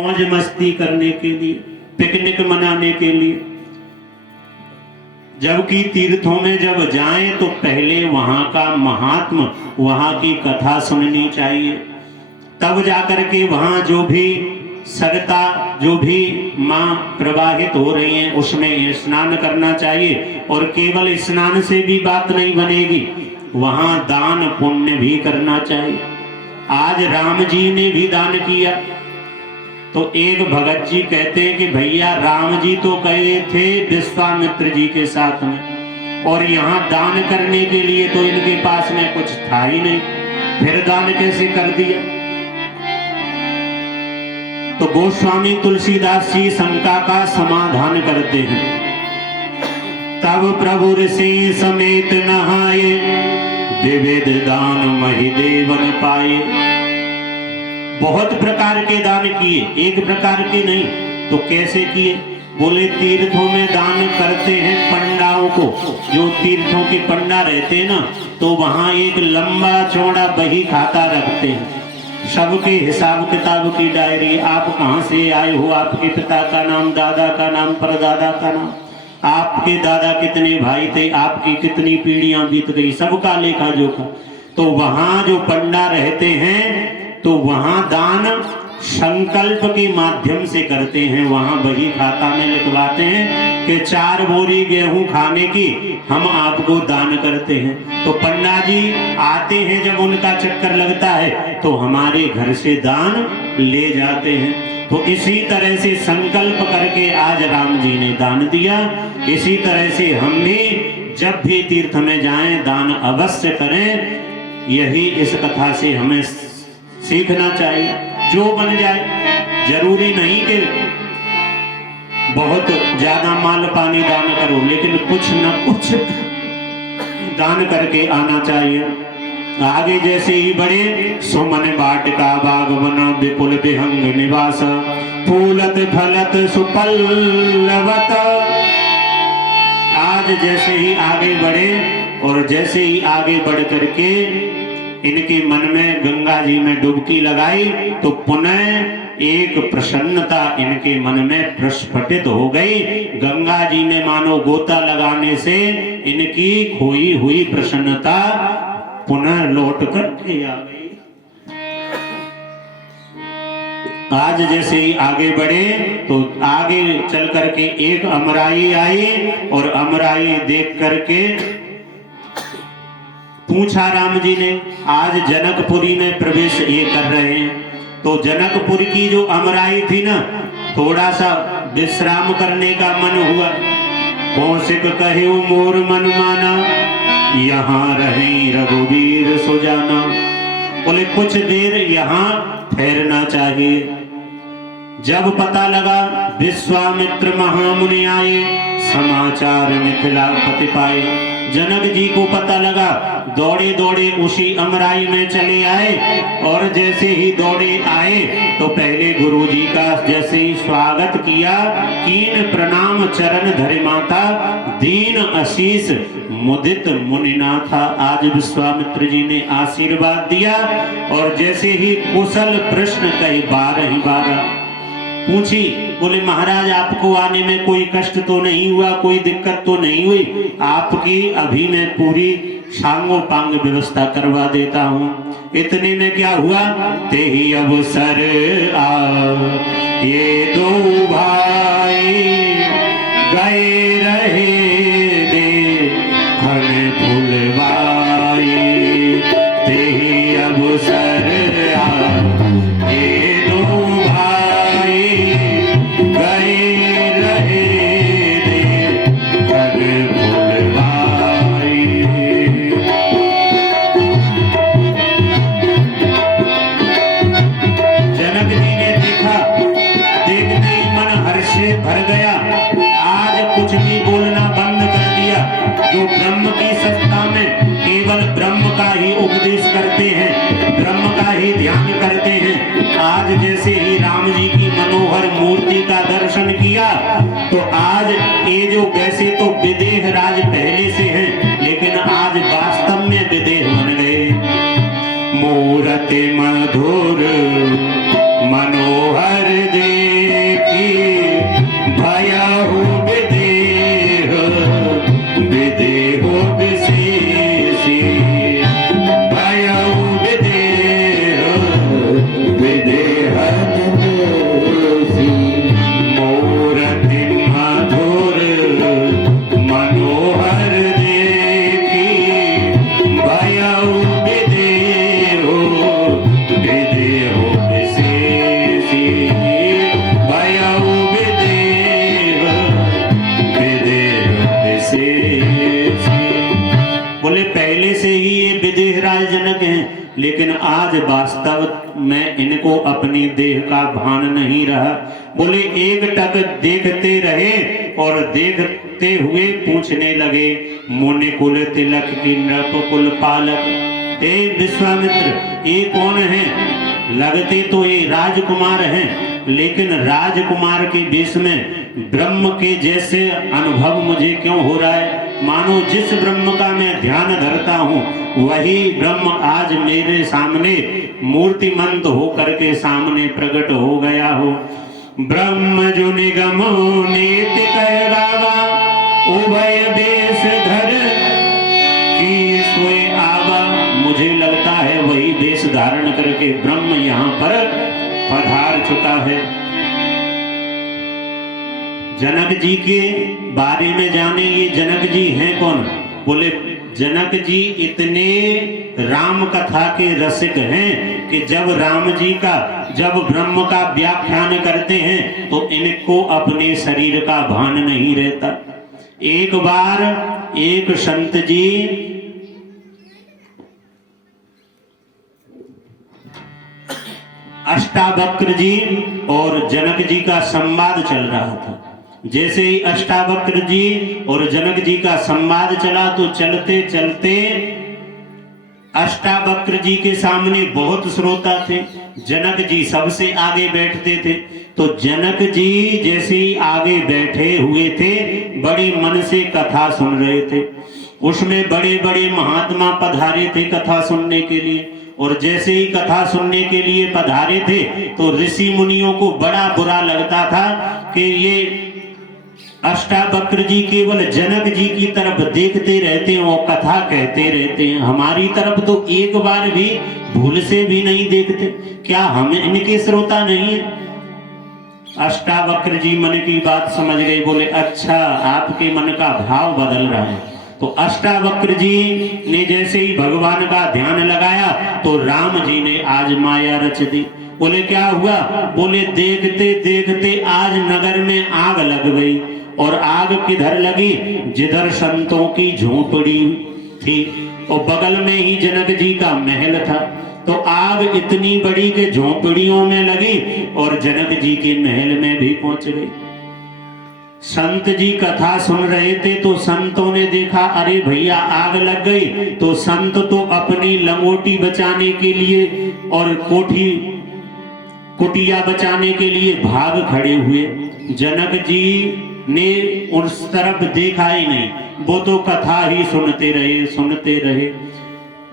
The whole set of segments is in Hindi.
मौज मस्ती करने के लिए, पिकनिक मनाने के लिए। जबकि तीर्थों में जब जाएं तो पहले वहां का महात्म, वहां की कथा सुननी चाहिए, तब जाकर के वहां जो भी सरिता, जो भी मां प्रवाहित हो रही हैं उसमें स्नान करना चाहिए। और केवल स्नान से भी बात नहीं बनेगी, वहां दान पुण्य भी करना चाहिए। आज राम जी ने भी दान किया, तो एक भगत जी कहते हैं कि भैया राम जी तो गए थे विश्वामित्र जी के साथ में, और यहाँ दान करने के लिए तो इनके पास में कुछ था ही नहीं, फिर दान कैसे कर दिया। तो गोस्वामी तुलसीदास जी शंका का समाधान करते हैं। तब प्रभु ऋषि समेत नहाए, विविध दान महिदेवन पाए। बहुत प्रकार के दान किए, एक प्रकार के नहीं। तो कैसे किए? बोले तीर्थों में दान करते हैं पंडाओं को। जो तीर्थों के पंडा रहते हैं ना, तो वहां एक लंबा चौड़ा बही खाता रखते हैं, सबके हिसाब किताब की डायरी, आप कहाँ से आए हो, आपके पिता का नाम, दादा का नाम, परदादा का नाम, आपके दादा कितने भाई थे, आपकी कितनी पीढ़ियां बीत गई, सबका लेखा जोखा। तो वहां जो पंडा रहते हैं तो वहां दान संकल्प के माध्यम से करते हैं। वहां बही खाता में लिखवाते हैं कि 4 बोरी गेहूं खाने की हम आपको दान करते हैं। तो पंडा जी आते हैं, जब उनका चक्कर लगता है तो हमारे घर से दान ले जाते हैं। तो इसी तरह से संकल्प करके आज राम जी ने दान दिया। इसी तरह से हम भी जब भी तीर्थ में जाएं दान अवश्य करें। यही इस कथा से हमें सीखना चाहिए। जो बन जाए, जरूरी नहीं कि बहुत ज्यादा माल पानी दान करो, लेकिन कुछ न कुछ दान करके आना चाहिए। आगे जैसे ही बढ़े, सुमन बाटिका बागवन विपुल विहंग निवास, फूलत फलत सुपल्लवत। आज जैसे ही आगे बढ़े और जैसे ही आगे बढ़ करके इनके मन में गंगा जी में डुबकी लगाई, तो पुनः एक प्रसन्नता इनके मन में प्रस्फुटित हो गई। गंगा जी में मानो गोता लगाने से इनकी खोई हुई प्रसन्नता पुनः लौट कर आ गई। आज जैसे ही आगे बढ़े तो आगे चल करके एक अमराई आई, और अमराई देख करके पूछा राम जी ने, आज जनकपुरी में प्रवेश ये कर रहे हैं। तो जनकपुर की जो अमराई थी ना, थोड़ा सा विश्राम करने का मन हुआ। कौशिक कहे मोर मन माना, यहाँ रहे रघुवीर सुजाना। बोले कुछ देर यहाँ ठहरना चाहिए। जब पता लगा विश्वामित्र महामुनि आए, समाचार मिथिलापति पाए। जनक जी को पता लगा, दौड़े दौड़े उसी अमराई में चले आए, और जैसे ही दौड़े आए तो पहले गुरु जी का जैसे ही स्वागत किया, कीन प्रणाम चरण धरे माता, दीन आशीष मुदित मुनिनाथा। आज विश्वामित्र जी ने आशीर्वाद दिया, और जैसे ही कुशल प्रश्न कई 12 ही 12 पूछी। बोले महाराज आपको आने में कोई कष्ट तो नहीं हुआ, कोई दिक्कत तो नहीं हुई? आपकी अभी मैं पूरी सांगोपांग व्यवस्था करवा देता हूँ। इतने में क्या हुआ, ते ही अवसर आ ये दो भाई गए रहे देखन फुलवाई। ते ही अवसर आ ये दो भाई गए रहे देखन फुलवाई। जनक जी ने देखा, देखते ही मन हर्ष से भर गया। आज कुछ भी बोलना बंद कर दिया। जो ब्रह्म की सत्ता में केवल ब्रह्म का ही उपदेश करते हैं, ब्रह्म का ही ध्यान करते हैं, आज जैसे ही राम जी की मनोहर मूर्ति का दर्शन किया, तो आज ये जो वैसे तो विदेह राज पहले से हैं, लेकिन आज वास्तव में विदेह बन गए। मूरति मधुर मनोहर दे कैसे थे। बोले पहले से ही ये विदेहराज जनक हैं, लेकिन आज वास्तव में इनको अपनी देह का भान नहीं रहा। बोले एक टक देखते रहे और देखते हुए पूछने लगे, मुनि कुल तिलक की नृप कुल पालक। ए विश्वामित्र, ये कौन है? लगते तो ये राजकुमार हैं, लेकिन राजकुमार के वेश में ब्रह्म के जैसे अनुभव मुझे क्यों हो रहा है? मानो जिस ब्रह्म का मैं ध्यान धरता हूँ वही ब्रह्म आज मेरे सामने मूर्तिमंत होकर के सामने प्रकट हो गया हो। ब्रह्म जो निगमो नीति कह गावा, उभय वेश धर की सोए आवा। मुझे लगता है वही वेश धारण करके ब्रह्म यहाँ पर पधार चुका है। जनक जी के बारे में जाने, ये जनक जी हैं कौन? बोले जनक जी इतने राम कथा के रसिक हैं कि जब राम जी का, जब ब्रह्म का व्याख्यान करते हैं तो इनको अपने शरीर का भान नहीं रहता। एक बार एक संत जी अष्टावक्र जी और जनक जी का संवाद चल रहा था। जैसे ही अष्टावक्र जी और जनक जी का संवाद चला तो चलते चलते अष्टावक्र जी के सामने बहुत श्रोता थे। जनक जी सबसे आगे बैठते थे। तो जनक जी जैसे ही आगे बैठे हुए थे, बड़े मन से कथा सुन रहे थे। उसमें बड़े बड़े महात्मा पधारे थे कथा सुनने के लिए। और जैसे ही कथा सुनने के लिए पधारे थे तो ऋषि मुनियों को बड़ा बुरा लगता था कि ये अष्टावक्र जी केवल जनक जी की तरफ देखते रहते हैं और कथा कहते रहते हैं, हमारी तरफ तो एक बार भी भूल से भी नहीं देखते। क्या हम इनके श्रोता नहीं है? अष्टावक्र जी मन की बात समझ गए। बोले अच्छा, आपके मन का भाव बदल रहा है। तो अष्टावक्र जी ने जैसे ही भगवान का ध्यान लगाया तो राम जी ने आज माया रच दी। बोले क्या हुआ? बोले देखते देखते आज नगर में आग लग गई। और आग किधर लगी? जिधर संतों की झोपड़ी थी और बगल में ही जनक जी का महल था। तो आग इतनी बड़ी कि झोपड़ियों में लगी और जनक जी के महल में भी पहुंच गई। संत जी कथा सुन रहे थे तो संतों ने देखा, अरे भैया आग लग गई। तो संत तो अपनी लंगोटी बचाने के लिए और कुटिया बचाने के लिए भाग खड़े हुए। जनक जी ने उस तरफ देखा ही नहीं, वो तो कथा ही सुनते रहे।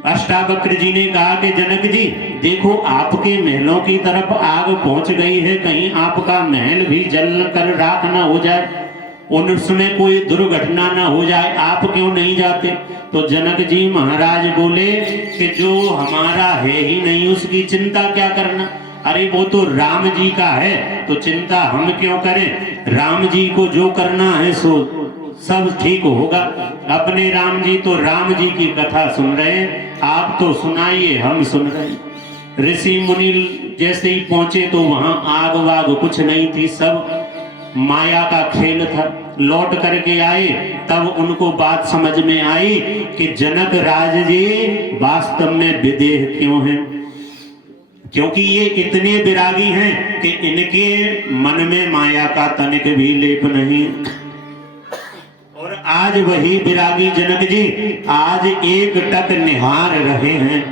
अष्टावक्र जी ने कहा कि जनक जी देखो, आपके महलों की तरफ आग पहुंच गई है, कहीं आपका महल भी जल कर राख ना हो जाए, उनमें कोई दुर्घटना ना हो जाए, आप क्यों नहीं जाते? तो जनक जी महाराज बोले कि जो हमारा है ही नहीं उसकी चिंता क्या करना। अरे वो तो राम जी का है, तो चिंता हम क्यों करें? राम जी को जो करना है सो सब ठीक होगा। अपने राम जी तो राम जी की कथा सुन रहे हैं, आप तो सुनाइए, हम सुन रहे हैं। ऋषि मुनि जैसे ही पहुंचे तो वहां आग वाग कुछ नहीं थी, सब माया का खेल था। लौट करके आए तब उनको बात समझ में आई कि जनक राज जी वास्तव में विदेह क्यों हैं, क्योंकि ये इतने विरागी हैं कि इनके मन में माया का तनिक भी लेप नहीं। और आज वही विरागी जनक जी आज एक टक निहार रहे हैं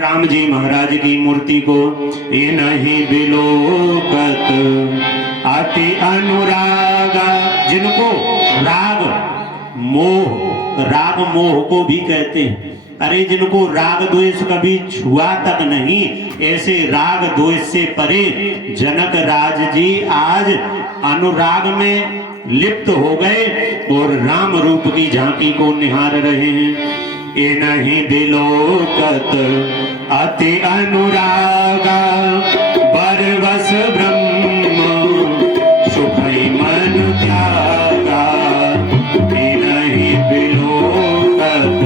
राम जी महाराज की मूर्ति को। ये नहीं बिलोकत अति अनुरागा, जिनको राग मोह को भी कहते हैं। अरे जिनको राग द्वेष कभी छुआ तक नहीं, ऐसे राग द्वेष से परे जनक राज जी आज अनुराग में लिप्त हो गए और राम रूप की झांकी को निहार रहे हैं। ये नहीं दिलोकत अति अनुरागा, बरबस ब्रह्म सुखई मन त्यागा। ये नहीं दिलोकत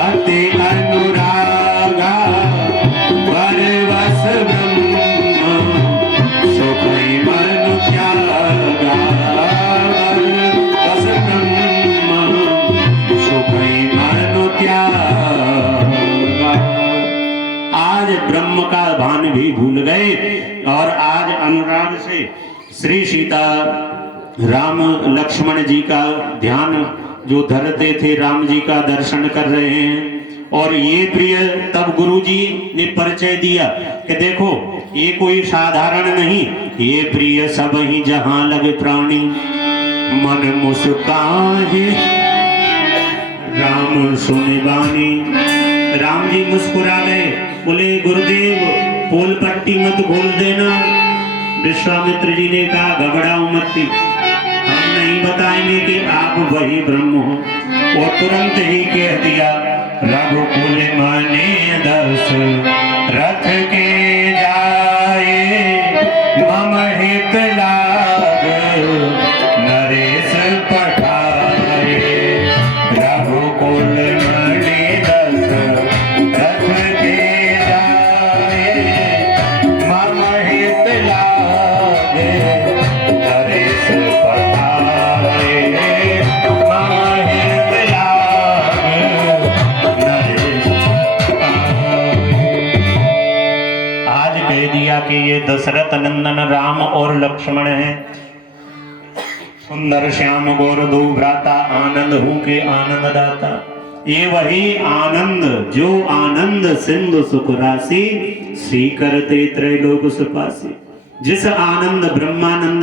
अति अनुरागा, बरबस ब्रह्म सुखई मन त्यागा। बरबस ब्रह्म अनुराग से श्री सीता राम लक्ष्मण जी का ध्यान जो धरते थे, राम जी का दर्शन कर रहे हैं। और ये प्रिय तब गुरु जी ने परिचय दिया कि देखो ये कोई साधारण नहीं, ये प्रिय सब ही जहां लगे प्राणी, मन मुस्काहे राम सुने बानी। राम जी मुस्कुरा गए, बोले गुरुदेव पोल पट्टी मत खोल देना। विश्वामित्र जी ने कहा घबराओ मत, हम नहीं बताएंगे कि आप वही ब्रह्म हो। और तुरंत ही कह दिया रघुकुल मने दस रथ के जाए, मम हित लाग नरेश पठाए। रघुकुल मने दस रथ के जाए, मम हित लाग नरेश पठाए। मम हित लाग नरेश पठाए। आज कह दिया कि ये दशरथ नंदन राम और लक्ष्मण हैं। सुंदर श्याम गौर दो भ्राता, आनंद हूं के आनंद दाता। ये वही आनंद जो आनंद सिंधु सुख राशि, श्री करते त्रैलोक सुपासी। जिस आनंद ब्रह्मानंद